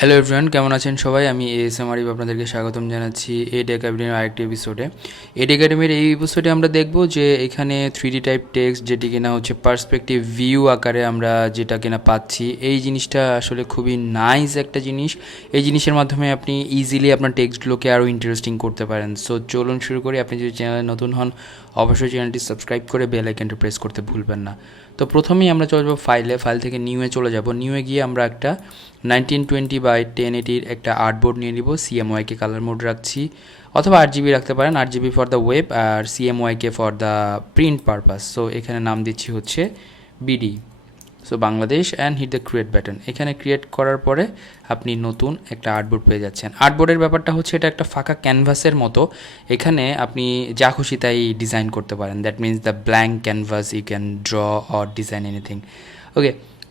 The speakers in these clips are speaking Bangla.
হ্যালো এভরিওয়ান, কেমন আছেন সবাই? আমি এএসএম আরিফ আপনাদেরকে স্বাগতম জানাচ্ছি এড একাডেমির আরেকটি এপিসোডে। এড একাডেমির এই এপিসোডে আমরা দেখব যে এখানে 3D টাইপ টেক্সট যেটি কিনা হচ্ছে পার্সপেক্টিভ ভিউ আকারে আমরা যেটা কিনা পাচ্ছি, এই জিনিসটা আসলে খুবই নাইস একটা জিনিস। এই জিনিসের মাধ্যমে আপনি ইজিলি আপনার টেক্সটগুলোকে আরও ইন্টারেস্টিং করতে পারেন। সো চলুন শুরু করি। আপনি যদি চ্যানেলে নতুন হন অবশ্যই চ্যানেলটি সাবস্ক্রাইব করে বেল আইকনটা প্রেস করতে ভুলবেন না। তো প্রথমেই আমরা চলে যাবো ফাইল থেকে নিউয়ে চলে যাব। নিউয়ে গিয়ে আমরা একটা 1920 বাই 1080 একটা আর্টবোর্ড নিয়ে নিব। সিএমওয়াইকে কালার মোড রাখছি, অথবা 8GB রাখতে পারেন। 8GB ফর দ্য ওয়েব আর CMYK for the print purpose. So এখানে নাম দিচ্ছি হচ্ছে BD, so Bangladesh, and hit the create button. এখানে ক্রিয়েট করার পরে আপনি নতুন একটা আর্টবোর্ড পেয়ে যাচ্ছেন। আর্টবোর্ডের ব্যাপারটা হচ্ছে এটা একটা ফাঁকা ক্যানভাসের মতো। এখানে আপনি যা খুশি তাই ডিজাইন করতে পারেন। That means the blank canvas you can draw or design anything. Okay,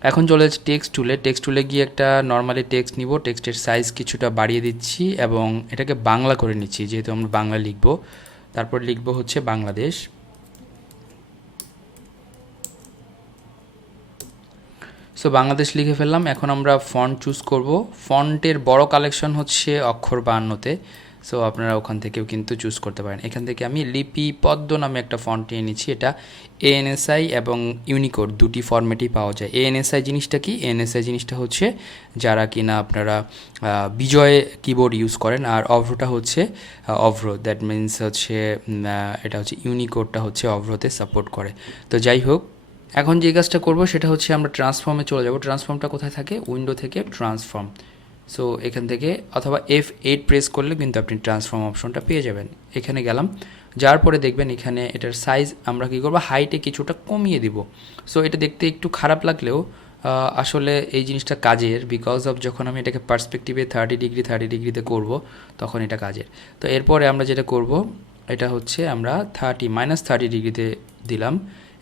এখন চলে যাচ্ছে টেক্সট টুলে গিয়ে একটা নর্মালি টেক্সট নিব। টেক্সটের সাইজ কিছুটা বাড়িয়ে দিচ্ছি এবং এটাকে বাংলা করে নিচ্ছি, যেহেতু আমরা বাংলা লিখব। তারপর লিখব হচ্ছে বাংলাদেশ। সো বাংলাদেশ লিখে ফেললাম। এখন আমরা ফন্ট চুজ করব। ফন্টের বড় কালেকশন হচ্ছে অক্ষর 52-তে। সো আপনারা ওখান থেকেও কিন্তু চুজ করতে পারেন। এখান থেকে আমি লিপি পদ্ম নামে একটা ফন্ট নিয়ে নিচ্ছি। এটা এএনএসআই এবং ইউনিকোড দুটি ফরম্যাটেই পাওয়া যায়। এএনএসআই জিনিসটা কি? এএনএসআই জিনিসটা হচ্ছে যারা কিনা আপনারা বিজয় কিবোর্ড ইউজ করেন, আর অভ্রটা হচ্ছে অভ্র। দ্যাট মিনস হচ্ছে এটা হচ্ছে ইউনিকোডটা হচ্ছে অভ্রতে সাপোর্ট করে। তো যাই হোক, এখন যে কাজটা করব সেটা হচ্ছে আমরা ট্রান্সফর্মে চলে যাব। ট্রান্সফর্মটা কোথায় থাকে? উইন্ডো থেকে ট্রান্সফর্ম। সো এখান থেকে অথবা F8 প্রেস করলে কিন্তু আপনি ট্রান্সফর্ম অপশনটা পেয়ে যাবেন। এখানে গেলাম, যার পরে দেখবেন এখানে এটার সাইজ আমরা কী করবো, হাইটে কিছুটা কমিয়ে দিব। সো এটা দেখতে একটু খারাপ লাগলেও আসলে এই জিনিসটা কাজের, বিকজ অফ যখন আমি এটাকে পার্সপেক্টিভে 30°তে করব তখন এটা কাজের। তো এরপরে আমরা যেটা করব এটা হচ্ছে আমরা -30°তে দিলাম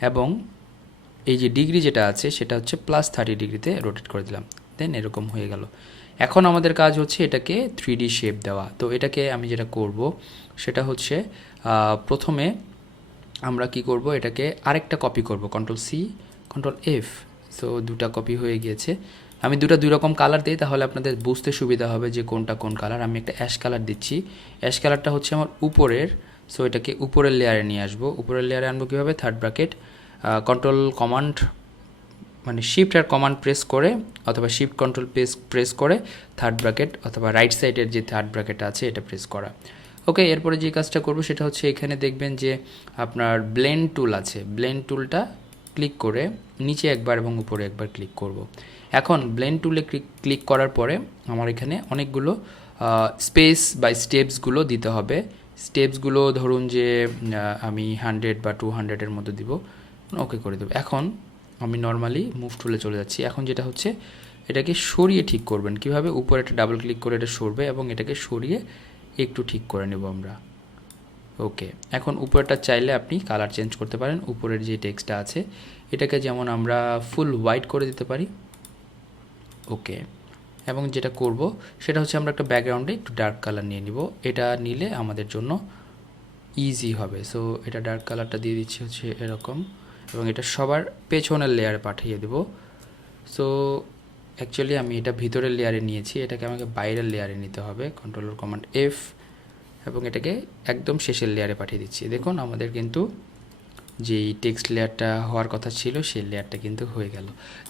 এবং এই যে ডিগ্রি যেটা আছে সেটা হচ্ছে +30°তে রোটেট করে দিলাম। দেন এরকম হয়ে গেল। এখন আমাদের কাজ হচ্ছে এটাকে 3D শেপ দেওয়া। তো এটাকে আমি যেটা করব সেটা হচ্ছে প্রথমে আমরা কি করব, এটাকে আরেকটা কপি করব। Ctrl+C Ctrl+F। সো দুটা কপি হয়ে গিয়েছে। আমি দুই রকম কালার দিই, তাহলে আপনাদের বুঝতে সুবিধা হবে যে কোনটা কোন কালার। আমি একটা অ্যাশ কালার দিচ্ছি। অ্যাশ কালারটা হচ্ছে আমার উপরের। সো এটাকে উপরের লেয়ারে নিয়ে আসবো। উপরের লেয়ারে আনবো কীভাবে? থার্ড ব্র্যাকেট কন্ট্রোল কমান্ড মানে শিফট আর কমান্ড প্রেস করে অথবা শিফট কন্ট্রোল প্রেস করে থার্ড ব্র্যাকেট অথবা রাইট সাইডের যে থার্ড ব্র্যাকেট আছে এটা প্রেস করা। ওকে, এরপরে যে কাজটা করব সেটা হচ্ছে এখানে দেখবেন যে আপনার ব্লেন্ড টুল আছে। ব্লেন্ড টুলটা ক্লিক করে নিচে একবার এবং উপরে একবার ক্লিক করব। এখন ব্লেন্ড টুলে ক্লিক করার পরে আমার এখানে অনেকগুলো স্পেস বা স্টেপসগুলো দিতে হবে। স্টেপসগুলো ধরুন যে আমি 100 বা 200-এর মতো দিব। ওকে করে দেবো। এখন আমি নর্মালি মুভ টুলে চলে যাচ্ছি। এখন যেটা হচ্ছে এটাকে সরিয়ে ঠিক করবেন। কিভাবে? উপরে একটা ডাবল ক্লিক করে এটা সরবে এবং এটাকে সরিয়ে একটু ঠিক করে নেব আমরা। ওকে, এখন উপরেরটা চাইলে আপনি কালার চেঞ্জ করতে পারেন। উপরের যে টেক্সটটা আছে এটাকে যেমন আমরা ফুল হোয়াইট করে দিতে পারি। ওকে, এবং যেটা করব সেটা হচ্ছে আমরা একটা ব্যাকগ্রাউন্ডে একটু ডার্ক কালার নিয়ে নিব। এটা নিলে আমাদের জন্য ইজি হবে। সো এটা ডার্ক কালারটা দিয়ে দিচ্ছি হচ্ছে এরকম, এবং এটা সবার পেছনের লেয়ারে পাঠিয়ে দেব। সো অ্যাকচুয়ালি আমি এটা ভিতরের লেয়ারে নিয়েছি, এটাকে আমাকে বাইরের লেয়ারে নিতে হবে। Ctrl+F এবং এটাকে একদম শেষের লেয়ারে পাঠিয়ে দিচ্ছি। দেখুন আমাদের কিন্তু যেই টেক্সট লেয়ারটা হওয়ার কথা ছিল সেই লেয়ারটা কিন্তু হয়ে গেল।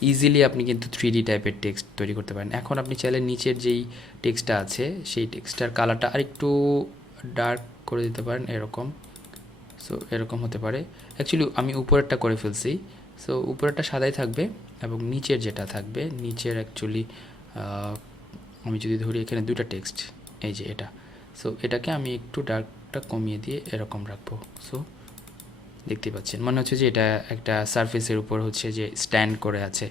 ইজিলি আপনি কিন্তু 3D টাইপের টেক্সট তৈরি করতে পারেন। এখন আপনি চাইলে নিচের যেই টেক্সটটা আছে সেই টেক্সটটার কালারটা আরেকটু ডার্ক করে দিতে পারেন এরকম। সো এরকম হতে পারে। অ্যাকচুয়ালি আমি উপরেরটা করে ফেলছি। সো উপরেরটা সাদাই থাকবে এবং নিচের যেটা থাকবে, নিচের অ্যাকচুয়ালি আমি যদি ধরি এখানে দুটো টেক্সট, এই যে এটা। সো এটাকে আমি একটু ডার্কটা কমিয়ে দিয়ে এরকম রাখবো। সো দেখতে পাচ্ছেন মনে হচ্ছে যে এটা একটা সারফেসের উপর হচ্ছে যে স্ট্যান্ড করে আছে।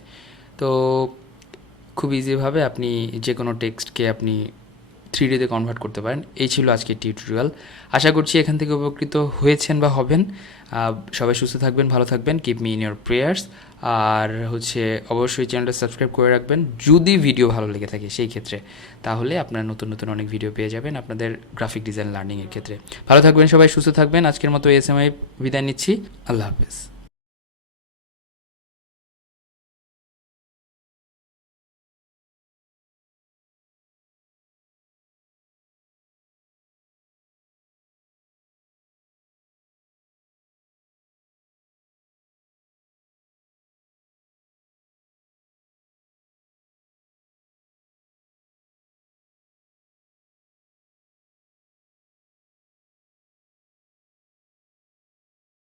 তো খুব ইজিভাবে আপনি যে কোনো টেক্সটকে আপনি 3Dতে কনভার্ট করতে পারেন। এই ছিল আজকের টিউটোরিয়াল। আশা করছি এখান থেকে উপকৃত হয়েছেন বা হবেন। সবাই সুস্থ থাকবেন, ভালো থাকবেন। Keep me in your prayers. আর হচ্ছে অবশ্যই চ্যানেলটা সাবস্ক্রাইব করে রাখবেন যদি ভিডিও ভালো লেগে থাকে সেই ক্ষেত্রে। তাহলে আপনারা নতুন নতুন অনেক ভিডিও পেয়ে যাবেন আপনাদের গ্রাফিক ডিজাইন লার্নিংয়ের ক্ষেত্রে। ভালো থাকবেন সবাই, সুস্থ থাকবেন। আজকের মতো এসএমআই বিদায় নিচ্ছি। আল্লাহ হাফেজ।